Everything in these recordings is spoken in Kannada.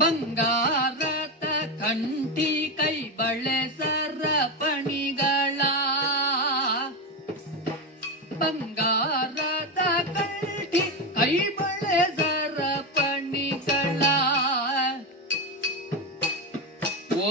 ಬಂಗಾರತ ಕಂಠಿ ಕೈ ಬಳೆ ಸರ್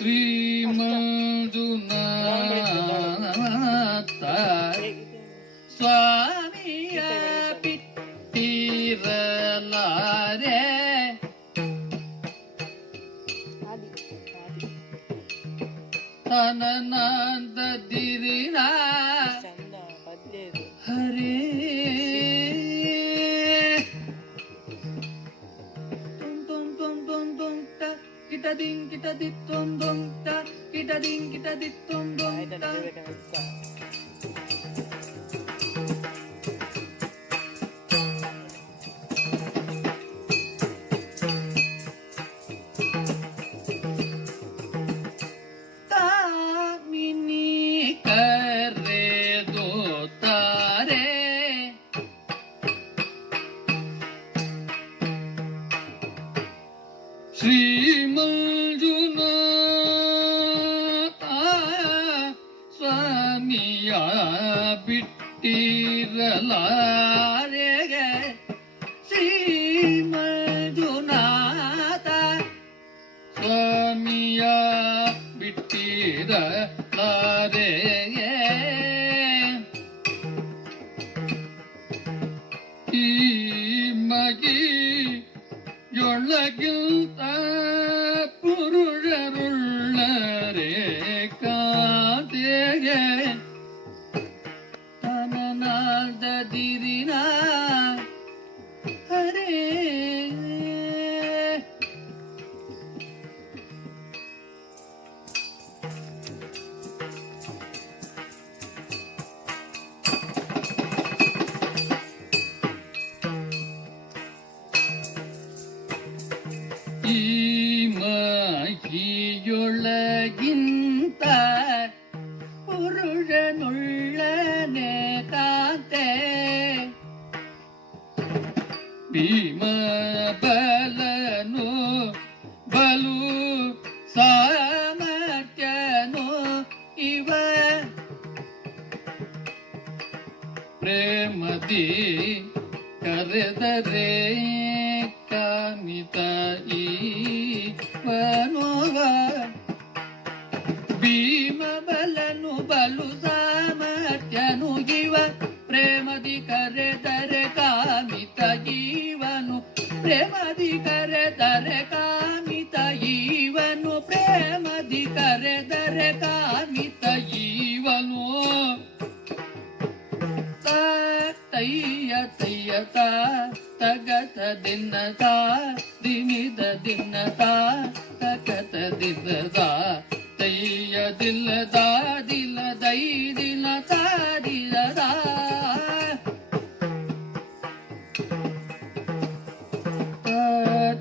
Treasure, ಿ ಮೇ ಸ್ವಾಮಿಯ ಪಿ ತೀರ ತನನಿ ಹರಿ kita mm, ding kita ditondong ta do kita ding kita ditondong ta பிட்டீரலாரே ஸ்ரீமதுநாதா சுவாமியா பிட்டீரலாரே மகி யோழகில் த భీమ బలను బలు సమకను ఇవ ప్రేమది కరదరే కమిత భీమ బలను బలు సమ ಪ್ರೇಮದಿ ಕರೆದರೆ ಕಾಮಿತ ಜೀವನು ಪ್ರೇಮದಿ ಕರೆದರೆ ಕಾಮಿತ ಜೀವನು ಪ್ರೇಮದಿ ಕರೆದರೆ ಕಾಮಿತ ಜೀವನು ತೈಯ ತೈಯ ತಗತ ದಿನ್ನ ದಿನಿದ ದಿನ್ನ ತಗತ ದಿನ ತೈಯ ದಿಲ್ಲದ ದಿಲ್ಲದೈ ದಿನ ದಿಲ್ಲದಾ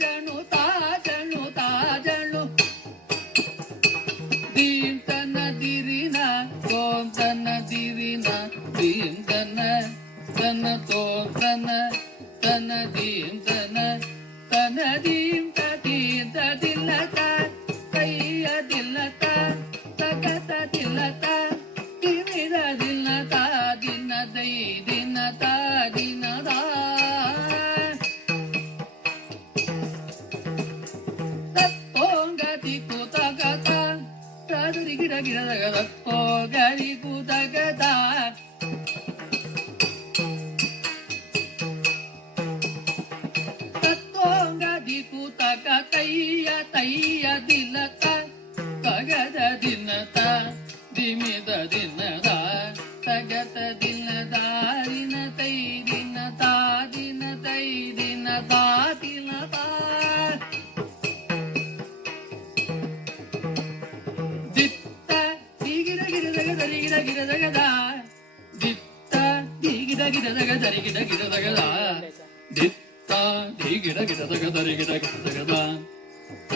ಜನೂ ತೀಮ ತನ್ನ ತೋ ಜನ ದಿರಿನಾ ತನ್ನ ತನ್ನ ದಿಮ Mira la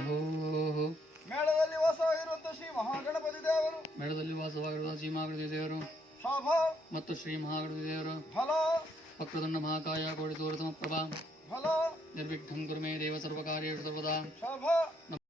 ಮೇಳದಲ್ಲಿ ವಾಸವಾಗಿರುವಂತಹ ಶ್ರೀ ಮಹಾಗಣಪತಿ ದೇವರು ಮೇಳದಲ್ಲಿ ವಾಸವಾಗಿರುವ ಶ್ರೀ ಮಹಾಗಣಪತಿ ದೇವರು ಮತ್ತು ಶ್ರೀ ಮಹಾಗಣಪತಿ ದೇವರು ಫಲ ವಕ್ರದಂಡ ಮಹಾಕಾಯ ಕೋಡಿ ತೋರಿಸಮ ಪ್ರಭಾ ನಿರ್ವಿಘ್ನ ಗುರುಮೇ ದೇವ ಸರ್ವ ಕಾರ್ಯ ಸರ್ವದಾ